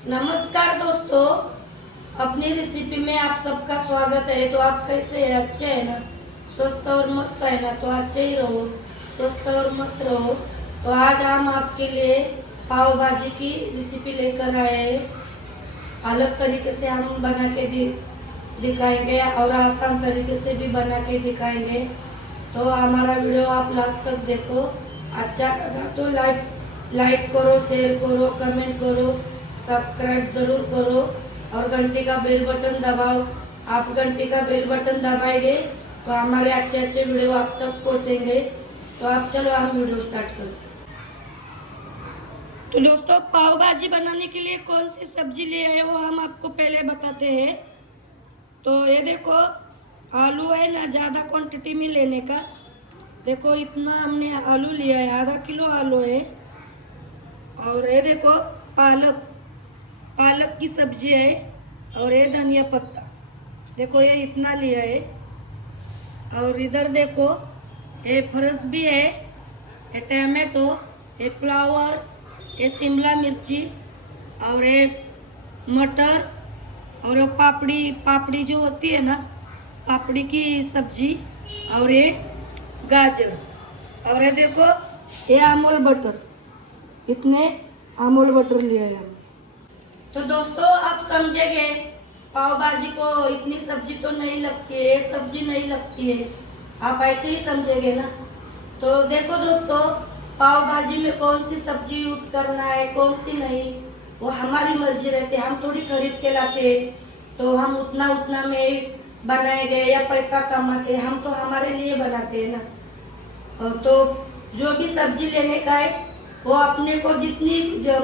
नमस्कार दोस्तों, अपनी रेसिपी में आप सबका स्वागत है। तो आप कैसे हैं? अच्छे हैं ना? स्वस्थ और मस्त है ना? तो अच्छे ही रहो, स्वस्थ और मस्त रहो। तो आज हम आपके लिए पाव भाजी की रेसिपी लेकर आए हैं। अलग तरीके से हम बना के दिखाएंगे और आसान तरीके से भी बना के दिखाएंगे। तो हमारा वीडियो आप लास्ट तक देखो। अच्छा लगा तो लाइक करो, शेयर करो, कमेंट करो, सब्सक्राइब जरूर करो और घंटी का बेल बटन दबाओ। आप घंटी का बेल बटन दबाएंगे तो हमारे अच्छे अच्छे वीडियो आप तक पहुंचेंगे। तो आप चलो हम वीडियो स्टार्ट करें। तो दोस्तों, पाव भाजी बनाने के लिए कौन सी सब्जी ले आए वो हम आपको पहले बताते हैं। तो ये देखो, आलू है ना, ज़्यादा क्वांटिटी में लेने का। देखो इतना हमने आलू लिया है, आधा किलो आलू है। और ये देखो पालक पालक की सब्जी है। और ये धनिया पत्ता, देखो ये इतना लिया है। और इधर देखो ये फ्रेश भी है, ये टमाटो, ये फ्लावर, ये शिमला मिर्ची, और ये मटर, और ये पापड़ी पापड़ी जो होती है ना, पापड़ी की सब्जी, और ये गाजर, और ये देखो ये अमूल बटर। इतने अमूल बटर लिए हैं हम। तो दोस्तों, आप समझेंगे पाव भाजी को इतनी सब्जी तो नहीं लगती है, ये सब्जी नहीं लगती है, आप ऐसे ही समझेंगे ना। तो देखो दोस्तों, पाव भाजी में कौन सी सब्जी यूज करना है, कौन सी नहीं, वो हमारी मर्जी रहती है। हम थोड़ी खरीद के लाते हैं तो हम उतना उतना में बनाएंगे या पैसा कमाते हैं। हम तो हमारे लिए बनाते हैं ना। तो जो भी सब्जी लेने का है वो अपने को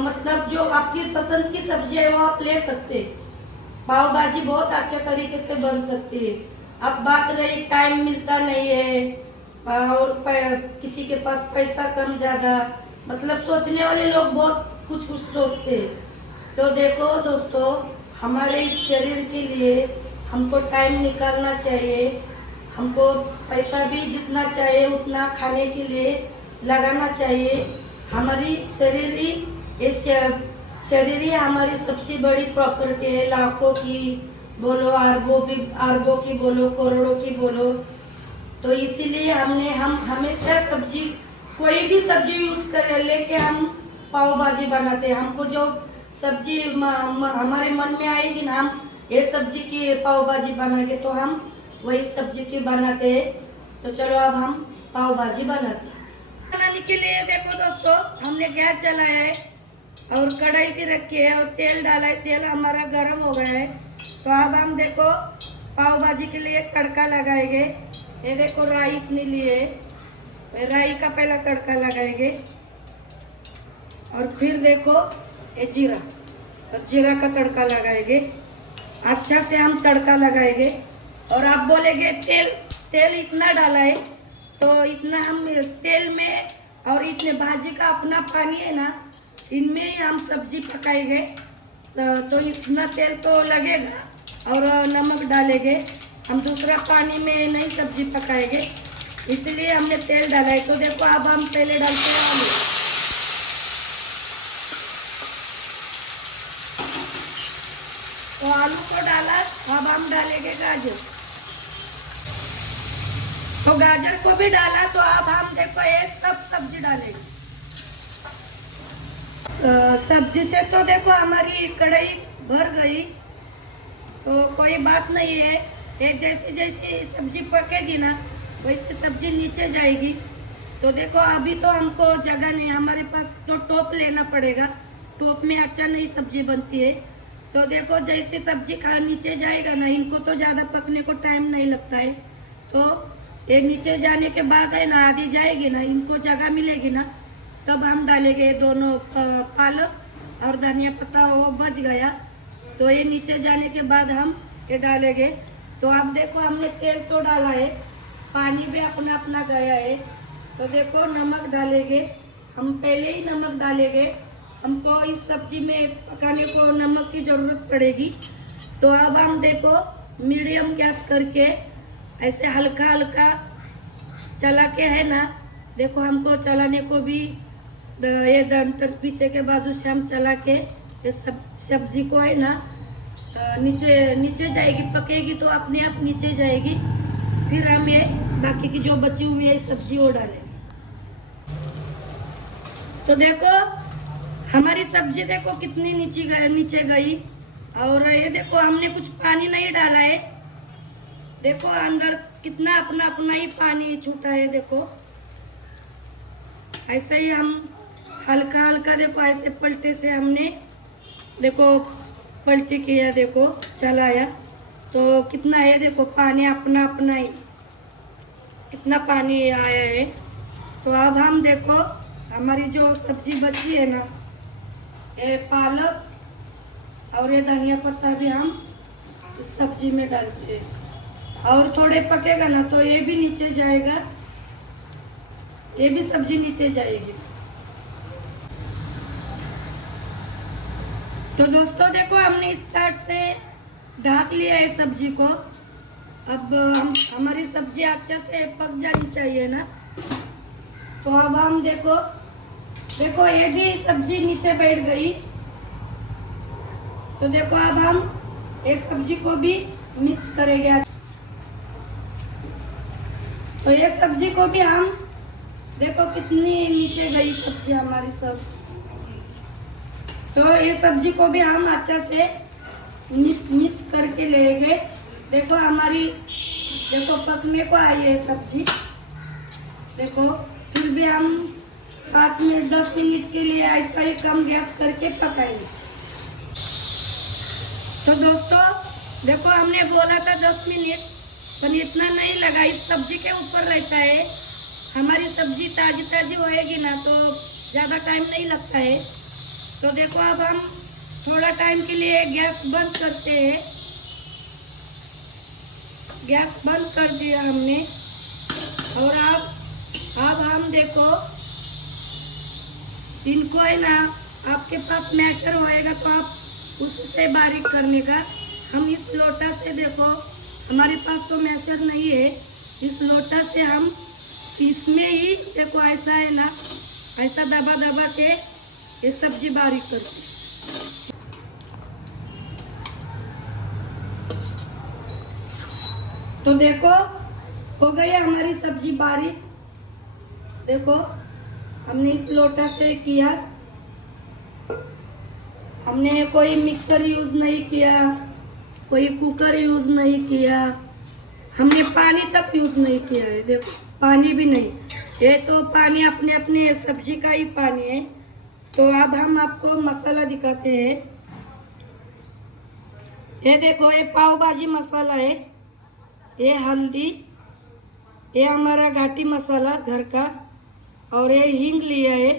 मतलब जो आपकी पसंद की सब्जी है वो आप ले सकते हैं। पाव भाजी बहुत अच्छे तरीके से बन सकती है। अब बात रही टाइम मिलता नहीं है और किसी के पास पैसा कम ज्यादा, मतलब सोचने वाले लोग बहुत कुछ कुछ सोचते हैं। तो देखो दोस्तों, हमारे इस शरीर के लिए हमको टाइम निकालना चाहिए। हमको पैसा भी जितना चाहिए उतना खाने के लिए लगाना चाहिए। हमारी शरीर ही हमारी सबसे बड़ी प्रॉपर्टी है। लाखों की बोलो, अरबों की बोलो, करोड़ों की बोलो। तो इसीलिए हम हमेशा सब्जी, कोई भी सब्जी यूज कर लेके हम पाव भाजी बनाते हैं। हमको जो सब्जी हमारे मन में आएगी ना, हम ये सब्जी की पाव भाजी बनाएंगे तो हम वही सब्जी की बनाते हैं। तो चलो अब हम पाव भाजी बनाते हैं। बनाने के लिए देखो दोस्तों, हमने गैस जलाया है और कढ़ाई भी रखी है और तेल डाला है। तेल हमारा गर्म हो गया है। तो अब हम देखो पाव भाजी के लिए तड़का लगाएंगे। ये देखो राई इतनी लिए, राई का पहला तड़का लगाएंगे। और फिर देखो ये जीरा, और जीरा का तड़का लगाएंगे। अच्छा से हम तड़का लगाएंगे। और आप बोलेंगे तेल इतना डाला है, तो इतना हम तेल में और इतने भाजी का अपना पानी है ना, इनमें ही हम सब्जी पकाएंगे। तो इतना तेल तो लगेगा और नमक डालेंगे। हम दूसरा पानी में नहीं सब्जी पकाएंगे, इसलिए हमने तेल डाला है। तो देखो अब हम पहले डालते हैं आलू। तो आलू को डाला, अब हम डालेंगे गाजर। तो गाजर को भी डाला। तो अब हम देखो ये सब सब्जी डालेंगे। सब्जी से तो देखो हमारी कढ़ाई भर गई, तो कोई बात नहीं है। ये जैसी जैसी सब्जी पकेगी ना, वैसे सब्जी नीचे जाएगी। तो देखो अभी तो हमको जगह नहीं, हमारे पास तो टोप लेना पड़ेगा। टोप में अच्छा नहीं सब्जी बनती है। तो देखो जैसे सब्जी नीचे जाएगा ना, इनको तो ज़्यादा पकने को टाइम नहीं लगता है। तो ये नीचे जाने के बाद है ना, आधी जाएगी ना, इनको जगह मिलेगी ना, तब हम डालेंगे दोनों पालक और धनिया पत्ता। वो बच गया तो ये नीचे जाने के बाद हम ये डालेंगे। तो अब देखो हमने तेल तो डाला है, पानी भी अपना अपना गया है। तो देखो नमक डालेंगे, हम पहले ही नमक डालेंगे। हमको इस सब्जी में पकाने को नमक की ज़रूरत पड़ेगी। तो अब हम देखो मीडियम गैस करके ऐसे हल्का हल्का चला के है ना, देखो हमको चलाने को भी ये डंटर पीछे के बाजू से हम चला के ये सब सब्जी को है ना नीचे नीचे जाएगी, पकेगी तो अपने आप नीचे जाएगी। फिर हम ये बाकी की जो बची हुई है सब्जी वो डालेंगे। तो देखो हमारी सब्जी देखो कितनी नीचे गई। और ये देखो हमने कुछ पानी नहीं डाला है, देखो अंदर कितना अपना अपना ही पानी छूटा है। देखो ऐसे ही हम हल्का हल्का देखो ऐसे पलटे से हमने देखो पलटी किया, देखो चलाया तो कितना है, देखो पानी अपना अपना ही कितना पानी आया है। तो अब हम देखो हमारी जो सब्जी बची है ना, ये पालक और ये धनिया पत्ता भी हम इस सब्जी में डालते हैं। और थोड़े पकेगा ना तो ये भी नीचे जाएगा, ये भी सब्जी नीचे जाएगी। तो दोस्तों देखो हमने इस तरह से ढक लिया है सब्जी को। अब हमारी सब्जी अच्छे से पक जानी चाहिए ना। तो अब हम देखो ये भी सब्जी नीचे बैठ गई। तो देखो अब हम इस सब्जी को भी मिक्स करेंगे। तो ये सब्जी को भी हम देखो कितनी नीचे गई सब्जी हमारी सब। तो ये सब्जी को भी हम अच्छा से मिक्स करके लेंगे। देखो हमारी देखो पकने को आई है सब्जी। देखो फिर भी हम 5 मिनट 10 मिनट के लिए ऐसा ही कम गैस करके पकाएंगे। तो दोस्तों देखो हमने बोला था 10 मिनट, पर इतना नहीं लगा, इस सब्जी के ऊपर रहता है। हमारी सब्जी ताजी ताजी होएगी ना तो ज़्यादा टाइम नहीं लगता है। तो देखो अब हम थोड़ा टाइम के लिए गैस बंद करते हैं। गैस बंद कर दिया हमने। और अब हम देखो इनको है ना, आपके पास मैशर होएगा तो आप उससे बारीक करने का। हम इस लोटा से देखो हमारे पास तो मैशर नहीं है, इस लोटा से हम इसमें ही देखो ऐसा है ना, ऐसा दबा दबा के ये सब्जी बारीक करते। तो देखो हो गई हमारी सब्जी बारीक। देखो हमने इस लोटा से किया, हमने कोई मिक्सर यूज़ नहीं किया, कोई कुकर यूज़ नहीं किया, हमने पानी तक यूज़ नहीं किया है। देखो पानी भी नहीं, ये तो पानी अपने अपने सब्जी का ही पानी है। तो अब हम आपको मसाला दिखाते हैं। ये देखो ये पाव भाजी मसाला है, ये हल्दी, ये हमारा घाटी मसाला घर का, और ये हींग लिया है,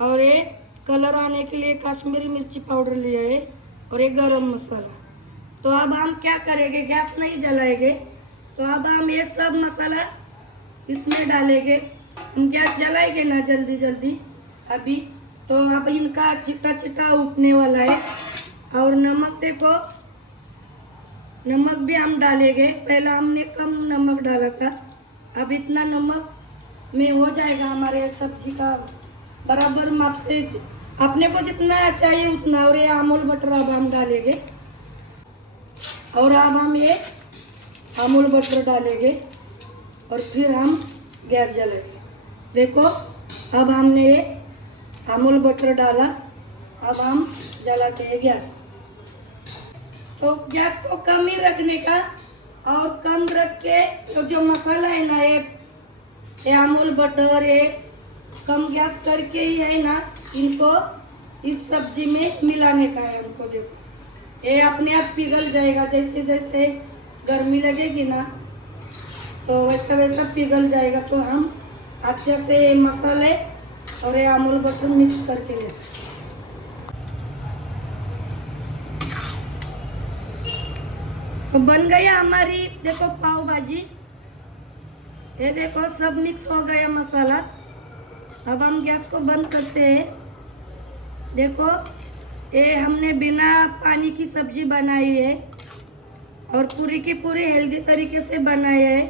और ये कलर आने के लिए कश्मीरी मिर्ची पाउडर लिया है, और ये गरम मसाला। तो अब हम क्या करेंगे, गैस नहीं जलाएंगे। तो अब हम ये सब मसाला इसमें डालेंगे। हम गैस जलाएंगे ना जल्दी जल्दी अभी, तो अब इनका चिट्टा चिट्टा उठने वाला है। और नमक देखो, नमक भी हम डालेंगे। पहले हमने कम नमक डाला था, अब इतना नमक में हो जाएगा हमारे सब्जी का बराबर माप से, अपने को जितना चाहिए उतना। और ये अमूल बटर अब हम डालेंगे, और अब हम ये अमूल बटर डालेंगे और फिर हम गैस जलाएंगे। देखो अब हमने ये अमूल बटर डाला, अब हम जलाते हैं गैस। तो गैस को कम ही रखने का, और कम रख के तो जो मसाला है ना, ये अमूल बटर ये कम गैस करके ही है ना, इनको इस सब्जी में मिलाने का है हमको। देखो ये अपने आप पिघल जाएगा, जैसे जैसे गर्मी लगेगी ना तो वैसा वैसा पिघल जाएगा। तो हम अच्छे से ये मसाले और ये अमूल बटर मिक्स करके लेते। तो बन गया हमारी देखो पाव भाजी। ये देखो सब मिक्स हो गया मसाला। अब हम गैस को बंद करते हैं। देखो ये हमने बिना पानी की सब्जी बनाई है, और पूरी की पूरी हेल्दी तरीके से बनाई है।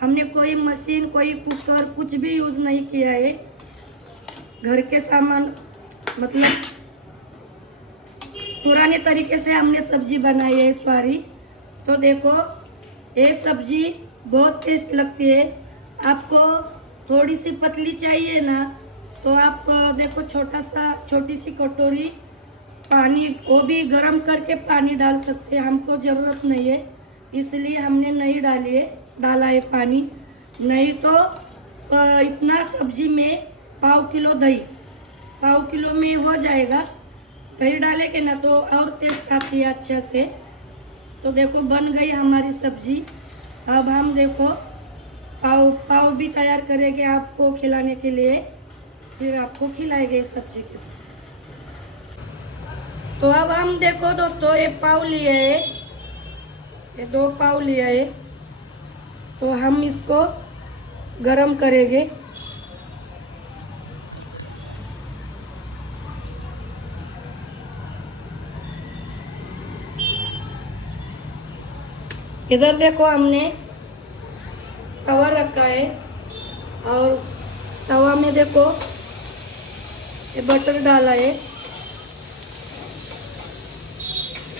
हमने कोई मशीन, कोई कुकर कुछ भी यूज़ नहीं किया है। घर के सामान मतलब पुराने तरीके से हमने सब्जी बनाई है सारी। तो देखो ये सब्जी बहुत टेस्ट लगती है। आपको थोड़ी सी पतली चाहिए ना तो आप देखो छोटी सी कटोरी पानी, वो भी गर्म करके पानी डाल सकते हैं। हमको ज़रूरत नहीं है इसलिए हमने नहीं डाला है पानी। नहीं तो इतना सब्जी में पाव किलो में हो जाएगा। दही डालेंगे ना तो और टेस्ट आती है अच्छा से। तो देखो बन गई हमारी सब्जी। अब हम देखो पाव भी तैयार करेंगे आपको खिलाने के लिए, फिर आपको खिलाएंगे इस सब्जी के साथ। तो अब हम देखो दोस्तों ये पाव लिए है, ये 2 पाव लिए है। तो हम इसको गरम करेंगे। इधर देखो हमने तवा रखा है और तवा में देखो ये बटर डाला है।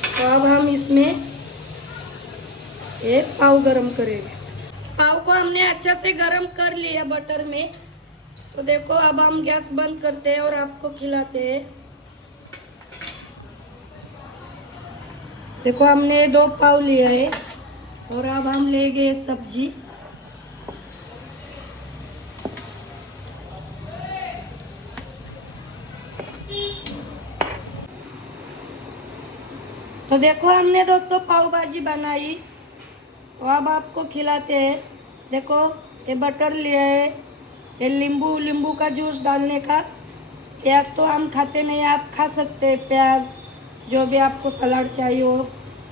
तो अब हम इसमें ये पाव गरम करेंगे। पाव को हमने अच्छा से गरम कर लिया बटर में। तो देखो अब हम गैस बंद करते हैं और आपको खिलाते हैं। देखो हमने 2 पाव लिया है और अब हम लेंगे सब्जी। तो देखो हमने दोस्तों पाव भाजी बनाई। तो अब आपको खिलाते हैं। देखो ये बटर लिया है, ये नींबू का जूस डालने का। प्याज तो हम खाते नहीं, आप खा सकते हैं प्याज, जो भी आपको सलाद चाहिए वो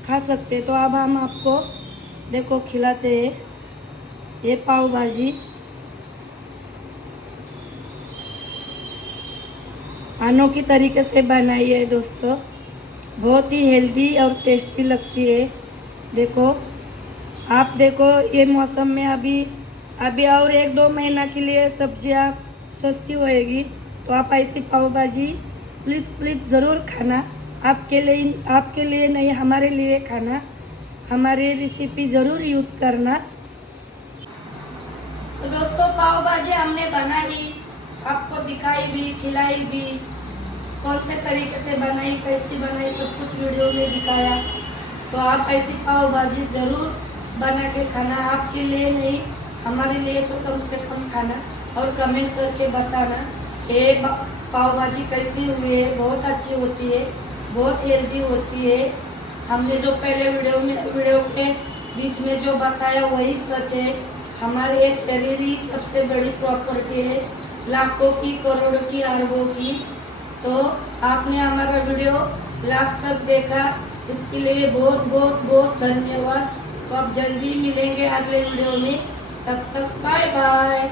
खा सकते। तो अब हम आपको देखो खिलाते हैं ये पाव भाजी। अनोखी तरीके से बनाई है दोस्तों, बहुत ही हेल्दी और टेस्टी लगती है। देखो आप देखो ये मौसम में अभी और 1-2 महीना के लिए सब्जियां सस्ती होएगी। तो आप ऐसी पाव भाजी प्लीज़ ज़रूर खाना। आपके लिए नहीं, हमारे लिए खाना। हमारी रेसिपी ज़रूर यूज़ करना। तो दोस्तों पाव भाजी हमने बनाई, आपको दिखाई भी, खिलाई भी, कौन से तरीके से बनाई, कैसी बनाई, सब कुछ वीडियो में दिखाया। तो आप ऐसी पाव भाजी ज़रूर बना के खाना। आपके लिए नहीं, हमारे लिए तो कम से कम खाना और कमेंट करके बताना ये पाव भाजी कैसी हुई है। बहुत अच्छी होती है, बहुत हेल्दी होती है। हमने जो पहले वीडियो के बीच में जो बताया वही सच है। हमारे ये शरीर ही सबसे बड़ी प्रॉपर्टी है, लाखों की, करोड़ों की, अरबों की। तो आपने हमारा वीडियो लास्ट तक देखा, इसके लिए बहुत धन्यवाद। तो अब जल्दी मिलेंगे अगले वीडियो में। तब तक बाय बाय।